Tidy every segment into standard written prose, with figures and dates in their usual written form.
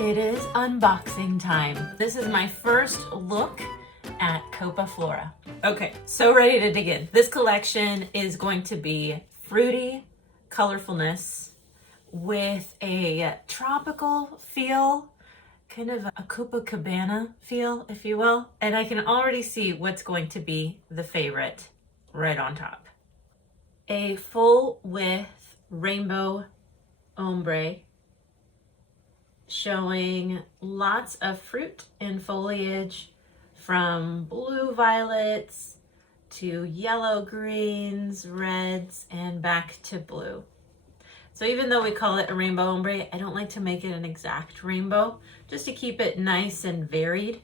It is unboxing time. This is my first look at Copa Flora. Okay, so ready to dig in. This collection is going to be fruity colorfulness with a tropical feel, kind of a Copacabana feel, if you will. And I can already see what's going to be the favorite right on top. A full width rainbow ombre showing lots of fruit and foliage from blue violets to yellow greens, reds, and back to blue. So even though we call it a rainbow ombre, I don't like to make it an exact rainbow, just to keep it nice and varied.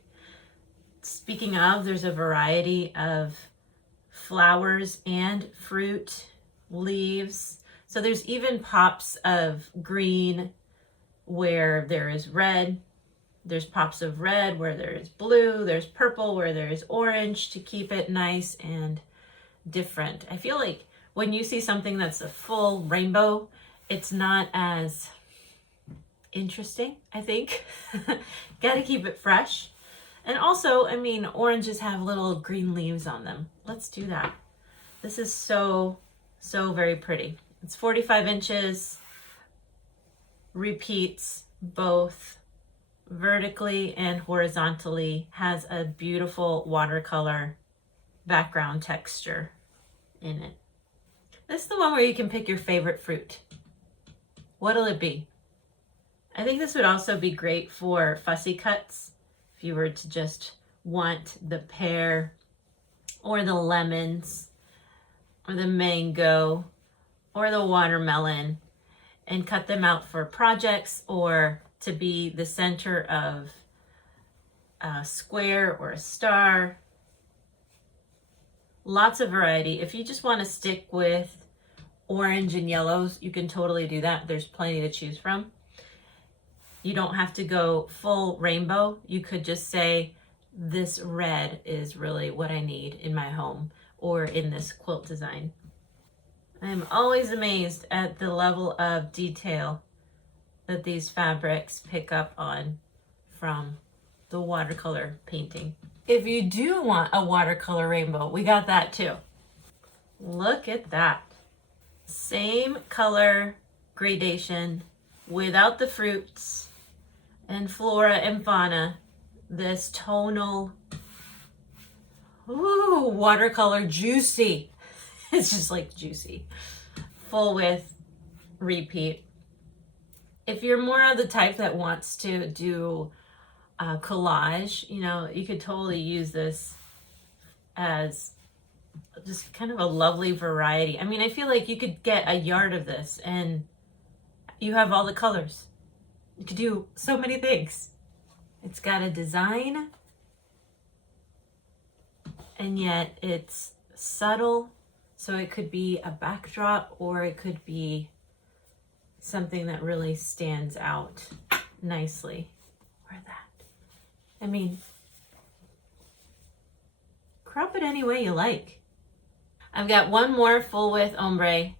Speaking of, there's a variety of flowers and fruit, leaves. So there's even pops of green where there is red, there's pops of red where there is blue, there's purple where there is orange to keep it nice and different. I feel like when you see something that's a full rainbow, it's not as interesting, I think. Gotta keep it fresh. And also, I mean, oranges have little green leaves on them. Let's do that. This is so very pretty. It's 45 inches. Repeats both vertically and horizontally, has a beautiful watercolor background texture in it. This is the one where you can pick your favorite fruit. What'll it be? I think this would also be great for fussy cuts if you were to just want the pear or the lemons or the mango or the watermelon and cut them out for projects or to be the center of a square or a star. Lots of variety. If you just want to stick with orange and yellows, you can totally do that. There's plenty to choose from. You don't have to go full rainbow. You could just say, this red is really what I need in my home or in this quilt design. I'm always amazed at the level of detail that these fabrics pick up on from the watercolor painting. If you do want a watercolor rainbow, we got that too. Look at that. Same color gradation without the fruits and flora and fauna. This tonal, ooh, watercolor juicy. It's just like juicy. Full width, repeat. If you're more of the type that wants to do a collage, you know, you could totally use this as just kind of a lovely variety. I mean, I feel like you could get a yard of this and you have all the colors. You could do so many things. It's got a design and yet it's subtle. So it could be a backdrop or it could be something that really stands out nicely. Or that. I mean, crop it any way you like. I've got one more full width ombre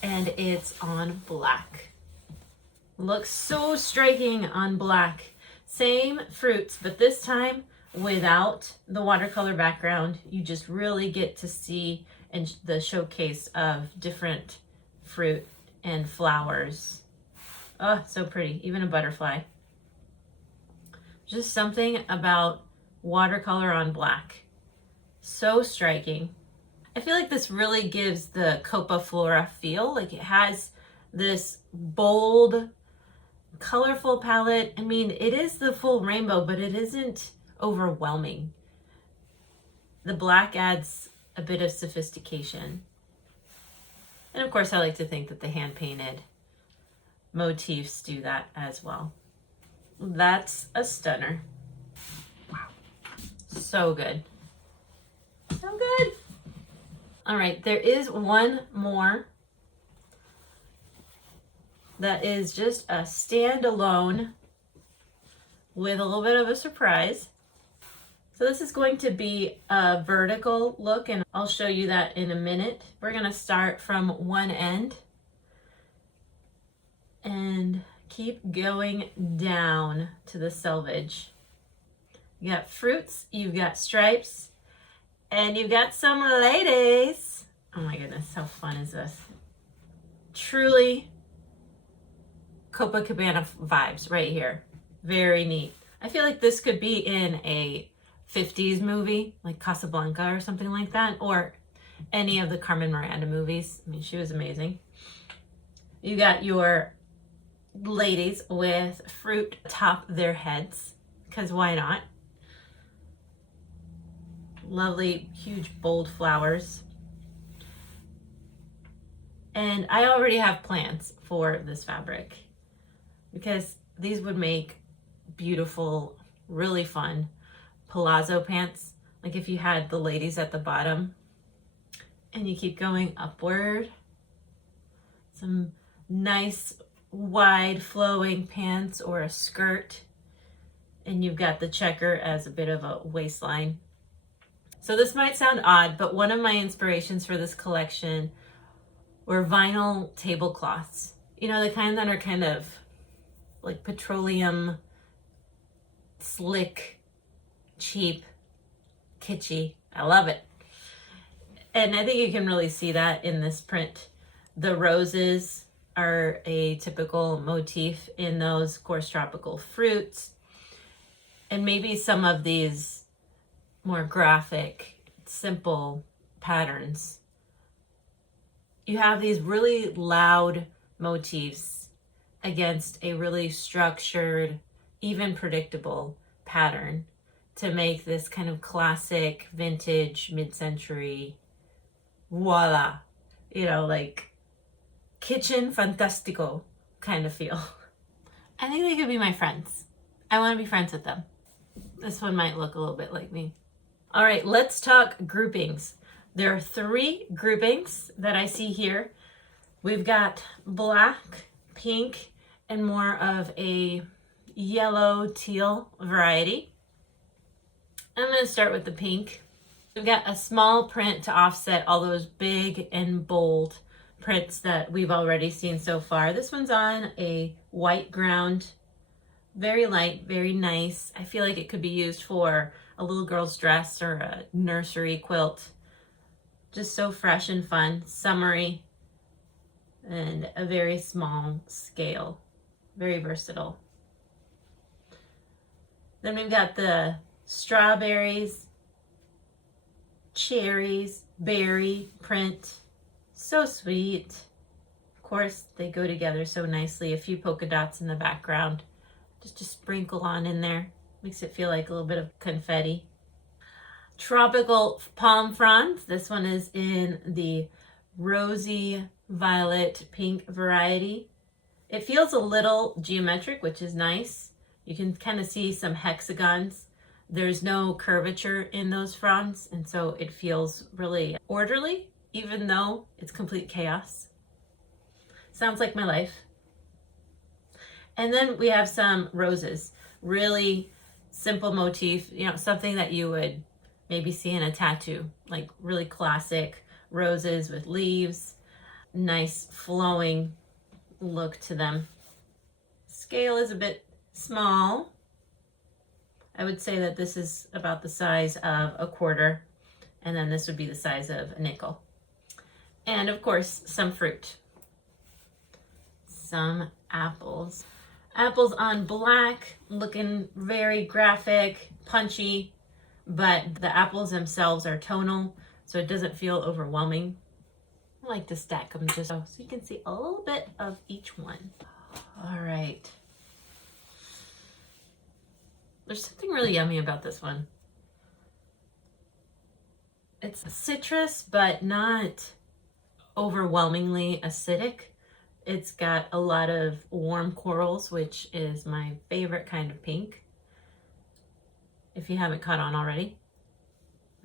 and it's on black. Looks so striking on black. Same fruits, but this time without the watercolor background. You just really get to see and the showcase of different fruit and flowers. Oh, so pretty. Even a butterfly. Just something about watercolor on black. So striking. I feel like this really gives the Copa Flora feel. Like it has this bold, colorful palette. I mean, it is the full rainbow, but it isn't overwhelming. The black adds a bit of sophistication. And of course, I like to think that the hand-painted motifs do that as well. That's a stunner. Wow. So good. So good. All right, there is one more that is just a standalone with a little bit of a surprise. So this is going to be a vertical look, and I'll show you that in a minute. We're gonna start from one end and Keep going down to the selvage. You got fruits, you've got stripes, and you've got some ladies. Oh my goodness, how fun is this? Truly Copacabana vibes right here. Very neat. I feel like this could be in a 50s movie, like Casablanca or something like that, or any of the Carmen Miranda movies. I mean, she was amazing. You got your ladies with fruit atop their heads, because why not? Lovely, huge, bold flowers. And I already have plans for this fabric because these would make beautiful, really fun palazzo pants. Like if you had the ladies at the bottom and you keep going upward, some nice wide flowing pants or a skirt, and you've got the checker as a bit of a waistline. So this might sound odd, but one of my inspirations for this collection were vinyl tablecloths. You know, the kind that are kind of like petroleum, slick, cheap, kitschy. I love it. And I think you can really see that in this print. The roses are a typical motif in those coarse tropical fruits. And maybe some of these more graphic, simple patterns. You have these really loud motifs against a really structured, even predictable pattern to make this kind of classic, vintage, mid-century, voila, you know, like kitchen fantastico kind of feel. I think they could be my friends. I want to be friends with them. This one might look a little bit like me. All right, let's talk groupings. There are 3 groupings that I see here. We've got black, pink, and more of a yellow teal variety. I'm going to start with the pink. We've got a small print to offset all those big and bold prints that we've already seen so far. This one's on a white ground, very light, very nice. I feel like it could be used for a little girl's dress or a nursery quilt. Just so fresh and fun, summery, and a very small scale, very versatile. Then we've got the strawberries, cherries, berry print. So sweet. Of course, they go together so nicely. A few polka dots in the background. Just a sprinkle on in there. Makes it feel like a little bit of confetti. Tropical palm fronds. This one is in the rosy violet pink variety. It feels a little geometric, which is nice. You can kind of see some hexagons. There's no curvature in those fronds, and so it feels really orderly, even though it's complete chaos. Sounds like my life. And then we have some roses. Really simple motif, you know, something that you would maybe see in a tattoo, like really classic roses with leaves, nice flowing look to them. Scale is a bit small. I would say that this is about the size of a quarter, and then this would be the size of a nickel. And of course, some fruit. Some apples. Apples on black, looking very graphic, punchy, but the apples themselves are tonal, so it doesn't feel overwhelming. I like to stack them just so you can see a little bit of each one. All right. There's something really yummy about this one. It's citrus, but not overwhelmingly acidic. It's got a lot of warm corals, which is my favorite kind of pink, if you haven't caught on already.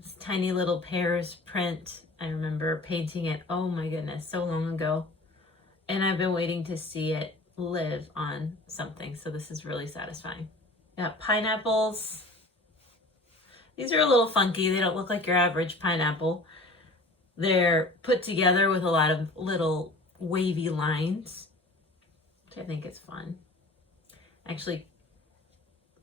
This tiny little pears print. I remember painting it, oh my goodness, so long ago. And I've been waiting to see it live on something, so this is really satisfying. Got pineapples. These are a little funky. They don't look like your average pineapple. They're put together with a lot of little wavy lines, which I think is fun. Actually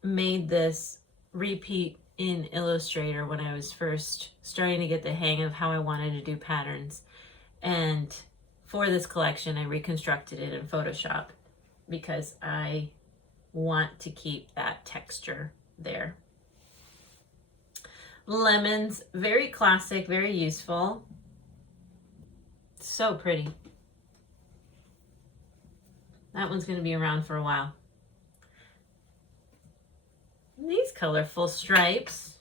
made this repeat in Illustrator when I was first starting to get the hang of how I wanted to do patterns. And for this collection, I reconstructed it in Photoshop because I want to keep that texture there. Lemons, very classic, very useful. So pretty. That one's going to be around for a while. And these colorful stripes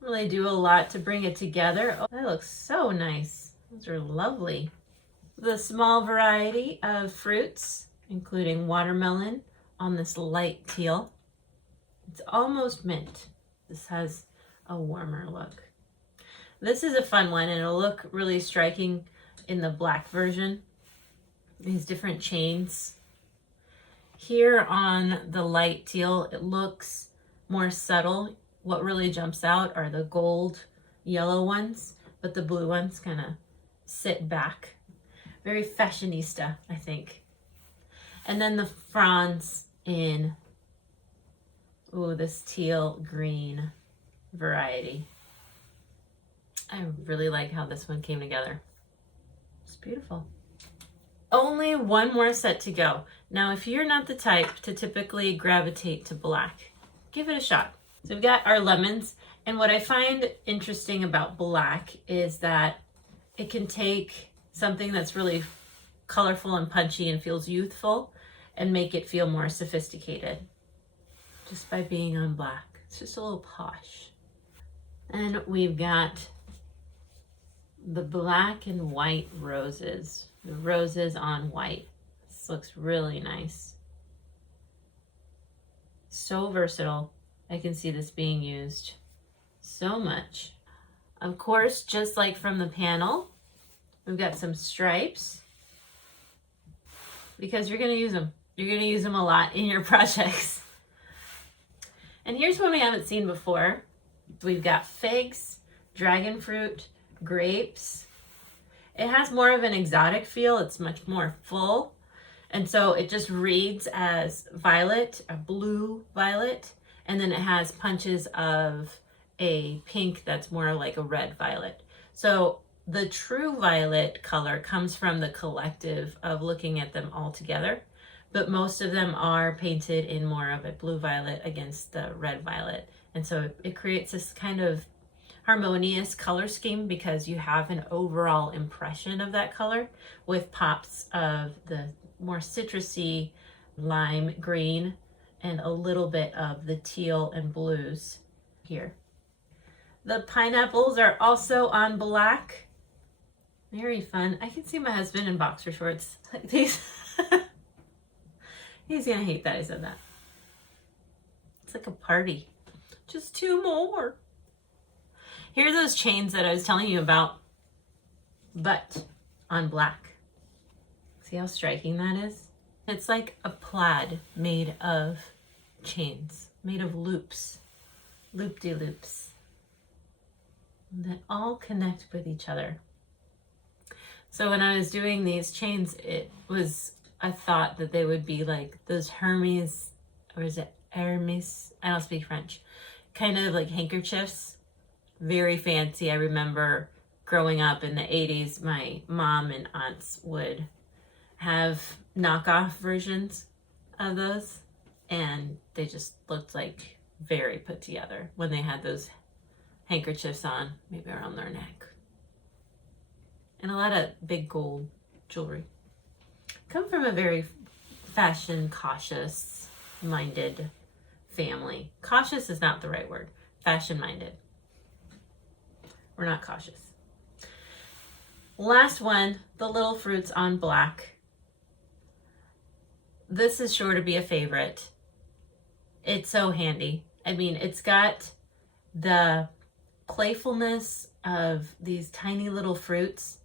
really do a lot to bring it together. Oh, that looks so nice. Those are lovely. The small variety of fruits, including watermelon on this light teal. It's almost mint. This has a warmer look. This is a fun one, and it'll look really striking in the black version. These different chains. Here on the light teal, it looks more subtle. What really jumps out are the gold yellow ones, but the blue ones kind of sit back. Very fashionista, I think. And then the fronds in, ooh, this teal green variety. I really like how this one came together. It's beautiful. Only one more set to go. Now, if you're not the type to typically gravitate to black, give it a shot. So we've got our lemons, and what I find interesting about black is that it can take something that's really colorful and punchy and feels youthful and make it feel more sophisticated just by being on black. It's just a little posh. And we've got the black and white roses. The roses on white. This looks really nice. So versatile. I can see this being used so much. Of course, just like from the panel, we've got some stripes because you're going to use them. You're going to use them a lot in your projects. And here's one we haven't seen before. We've got figs, dragon fruit, grapes. It has more of an exotic feel. It's much more full. And so it just reads as violet, a blue violet. And then it has punches of a pink that's more like a red violet. So the true violet color comes from the collective of looking at them all together. But most of them are painted in more of a blue violet against the red violet. And so it creates this kind of harmonious color scheme because you have an overall impression of that color with pops of the more citrusy lime green and a little bit of the teal and blues here. The pineapples are also on black. Very fun. I can see my husband in boxer shorts like these. He's gonna hate that I said that. It's like a party. Just two more. Here are those chains that I was telling you about, but on black. See how striking that is? It's like a plaid made of chains, made of loops, loop-de-loops that all connect with each other. So when I was doing these chains, it was a thought that they would be like those Hermes, or is it Hermes? I don't speak French. Kind of like handkerchiefs. Very fancy. I remember growing up in the 80s, my mom and aunts would have knockoff versions of those, and they just looked like very put together when they had those handkerchiefs on, maybe around their neck. And a lot of big gold jewelry. Come from a very fashion cautious minded family. Cautious is not the right word. Fashion minded. We're not cautious. Last one, the little fruits on black. This is sure to be a favorite. It's so handy. I mean, it's got the playfulness of these tiny little fruits,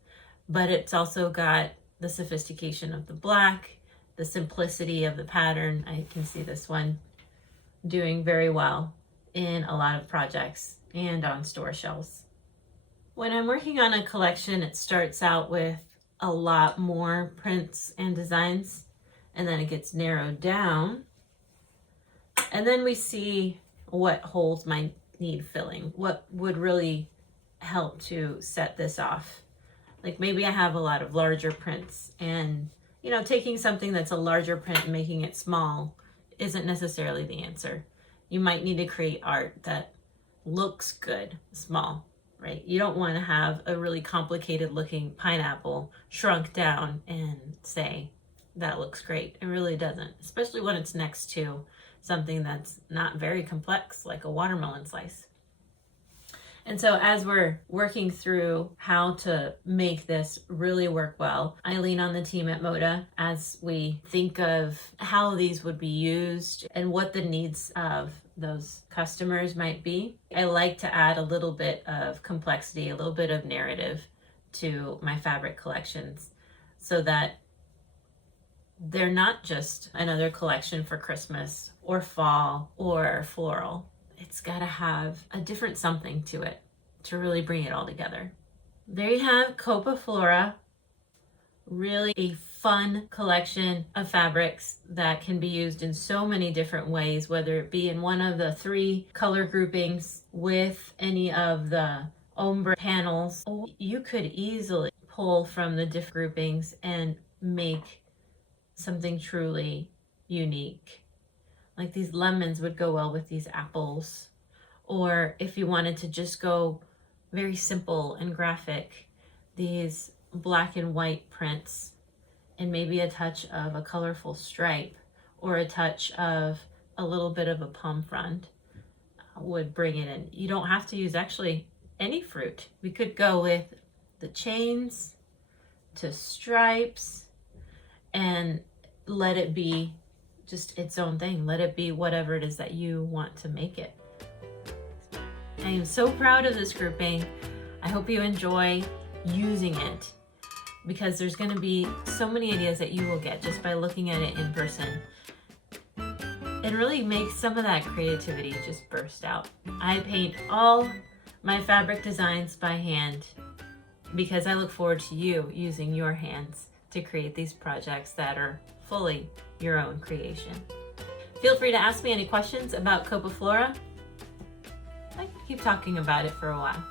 but it's also got the sophistication of the black, the simplicity of the pattern. I can see this one doing very well in a lot of projects and on store shelves. When I'm working on a collection, it starts out with a lot more prints and designs, and then it gets narrowed down And then we see what holes might need filling, what would really help to set this off. Like maybe I have a lot of larger prints, and you know, taking something that's a larger print and making it small isn't necessarily the answer. You might need to create art that looks good small, right? You don't want to have a really complicated looking pineapple shrunk down and say that looks great. It really doesn't, especially when it's next to something that's not very complex, like a watermelon slice. And so as we're working through how to make this really work well, I lean on the team at Moda as we think of how these would be used and what the needs of those customers might be. I like to add a little bit of complexity, a little bit of narrative to my fabric collections so that they're not just another collection for Christmas or fall or floral. It's got to have a different something to it to really bring it all together. There you have Copa Flora, really a fun collection of fabrics that can be used in so many different ways, whether it be in one of the 3 color groupings with any of the ombre panels. Or you could easily pull from the different groupings and make something truly unique. Like these lemons would go well with these apples. Or if you wanted to just go very simple and graphic, these black and white prints and maybe a touch of a colorful stripe or a touch of a little bit of a palm frond would bring it in. You don't have to use actually any fruit. We could go with the chains to stripes and let it be just its own thing. Let it be whatever it is that you want to make it. I am so proud of this grouping. I hope you enjoy using it because there's going to be so many ideas that you will get just by looking at it in person. It really makes some of that creativity just burst out. I paint all my fabric designs by hand because I look forward to you using your hands to create these projects that are fully your own creation. Feel free to ask me any questions about Copa Flora. I could keep talking about it for a while.